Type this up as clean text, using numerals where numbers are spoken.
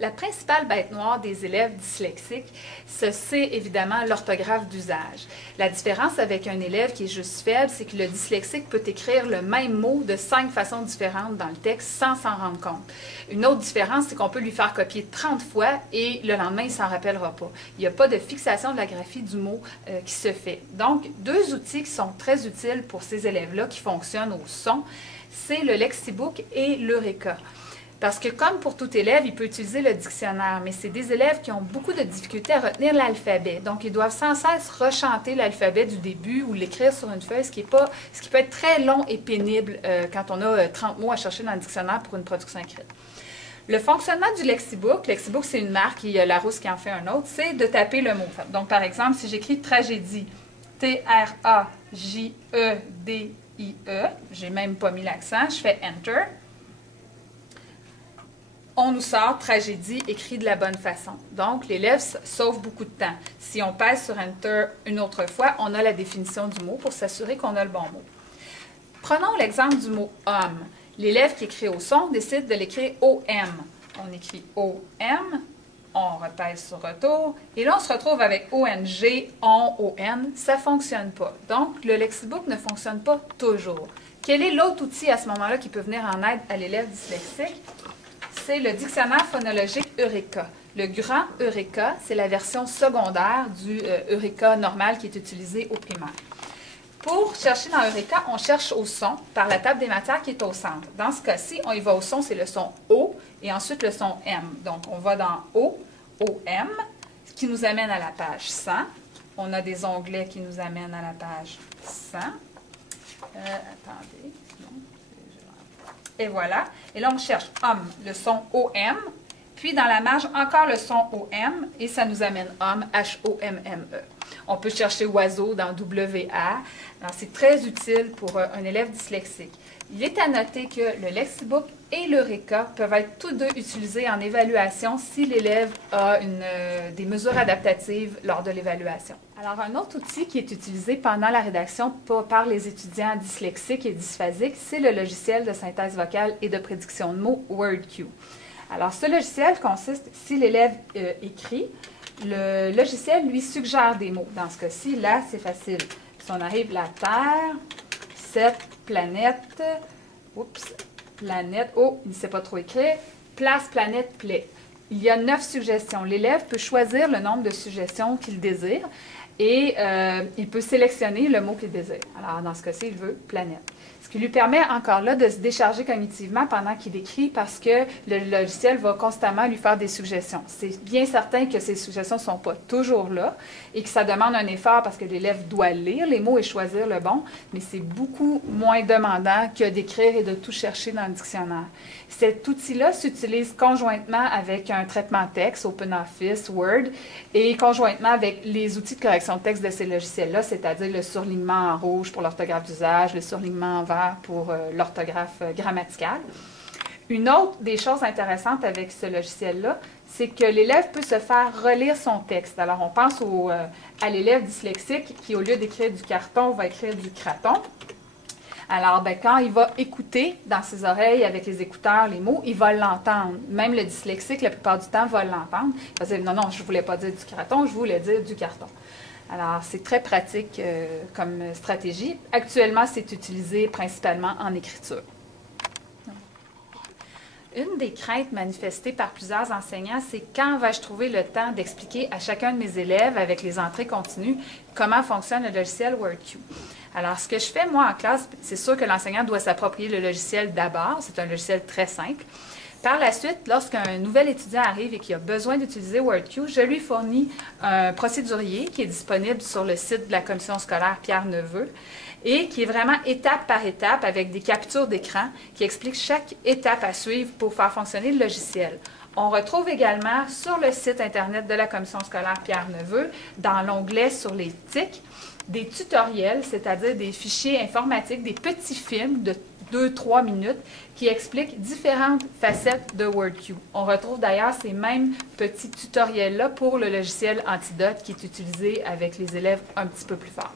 La principale bête noire des élèves dyslexiques, c'est évidemment l'orthographe d'usage. La différence avec un élève qui est juste faible, c'est que le dyslexique peut écrire le même mot de 5 façons différentes dans le texte sans s'en rendre compte. Une autre différence, c'est qu'on peut lui faire copier 30 fois et le lendemain, il ne s'en rappellera pas. Il n'y a pas de fixation de la graphie du mot qui se fait. Donc, deux outils qui sont très utiles pour ces élèves-là qui fonctionnent au son, c'est le Lexibook et l'Eureka. Parce que comme pour tout élève, il peut utiliser le dictionnaire, mais c'est des élèves qui ont beaucoup de difficultés à retenir l'alphabet. Donc, ils doivent sans cesse rechanter l'alphabet du début ou l'écrire sur une feuille, ce qui peut être très long et pénible quand on a 30 mots à chercher dans le dictionnaire pour une production écrite. Le fonctionnement du Lexibook, Lexibook c'est une marque, il y a Larousse qui en fait un autre, c'est de taper le mot. Donc, par exemple, si j'écris tragédie, T-R-A-J-E-D-I-E, j'ai même pas mis l'accent, je fais Enter. On nous sort tragédie écrit de la bonne façon. Donc, l'élève sauve beaucoup de temps. Si on pèse sur Enter une autre fois, on a la définition du mot pour s'assurer qu'on a le bon mot. Prenons l'exemple du mot homme. L'élève qui écrit au son décide de l'écrire O-M. On écrit O-M, on repèse sur retour, et là, on se retrouve avec O-N-G, on, O-N. Ça ne fonctionne pas. Donc, le Lexibook ne fonctionne pas toujours. Quel est l'autre outil à ce moment-là qui peut venir en aide à l'élève dyslexique? C'est le dictionnaire phonologique Eureka. Le grand Eureka, c'est la version secondaire du Eureka normal qui est utilisé au primaire. Pour chercher dans Eureka, on cherche au son par la table des matières qui est au centre. Dans ce cas-ci, on y va au son, c'est le son O et ensuite le son M. Donc, on va dans O, O-M, ce qui nous amène à la page 100. On a des onglets qui nous amènent à la page 100. Attendez. Et voilà. Et là, on cherche homme, le son O-M. Puis, dans la marge, encore le son O-M. Et ça nous amène homme, H-O-M-M-E. On peut chercher oiseau dans W-A. Alors, c'est très utile pour un élève dyslexique. Il est à noter que le Lexibook et l'Eureka peuvent être tous deux utilisés en évaluation si l'élève a des mesures adaptatives lors de l'évaluation. Alors, un autre outil qui est utilisé pendant la rédaction par les étudiants dyslexiques et dysphasiques, c'est le logiciel de synthèse vocale et de prédiction de mots WordQ. Alors, ce logiciel consiste, si l'élève écrit, le logiciel lui suggère des mots. Dans ce cas-ci, là, c'est facile. Si on arrive la Terre, cette planète, planète, oh, il ne sait pas trop écrire, place, planète, plaie. Il y a 9 suggestions. L'élève peut choisir le nombre de suggestions qu'il désire et il peut sélectionner le mot qu'il désire. Alors, dans ce cas-ci, il veut planète. Ce qui lui permet encore là de se décharger cognitivement pendant qu'il écrit parce que le logiciel va constamment lui faire des suggestions. C'est bien certain que ces suggestions ne sont pas toujours là et que ça demande un effort parce que l'élève doit lire les mots et choisir le bon, mais c'est beaucoup moins demandant que d'écrire et de tout chercher dans le dictionnaire. Cet outil-là s'utilise conjointement avec un traitement texte, OpenOffice, Word, et conjointement avec les outils de correction de texte de ces logiciels-là, c'est-à-dire le surlignement en rouge pour l'orthographe d'usage, le surlignement en vert pour l'orthographe grammaticale. Une autre des choses intéressantes avec ce logiciel-là, c'est que l'élève peut se faire relire son texte. Alors, on pense à l'élève dyslexique qui, au lieu d'écrire du carton, va écrire du craton. Alors, ben, quand il va écouter dans ses oreilles avec les écouteurs les mots, il va l'entendre. Même le dyslexique, la plupart du temps, va l'entendre. Il va dire, non, non, je ne voulais pas dire du craton, je voulais dire du carton. Alors, c'est très pratique comme stratégie. Actuellement, c'est utilisé principalement en écriture. Une des craintes manifestées par plusieurs enseignants, c'est quand vais-je trouver le temps d'expliquer à chacun de mes élèves, avec les entrées continues, comment fonctionne le logiciel WordQ. Alors, ce que je fais, moi, en classe, c'est sûr que l'enseignant doit s'approprier le logiciel d'abord. C'est un logiciel très simple. Par la suite, lorsqu'un nouvel étudiant arrive et qui a besoin d'utiliser WordQ, je lui fournis un procédurier qui est disponible sur le site de la commission scolaire Pierre Neveu et qui est vraiment étape par étape avec des captures d'écran qui expliquent chaque étape à suivre pour faire fonctionner le logiciel. On retrouve également sur le site Internet de la commission scolaire Pierre Neveu, dans l'onglet sur les TIC, des tutoriels, c'est-à-dire des fichiers informatiques, des petits films de 2-3 minutes qui expliquent différentes facettes de WordQ. On retrouve d'ailleurs ces mêmes petits tutoriels-là pour le logiciel Antidote qui est utilisé avec les élèves un petit peu plus forts.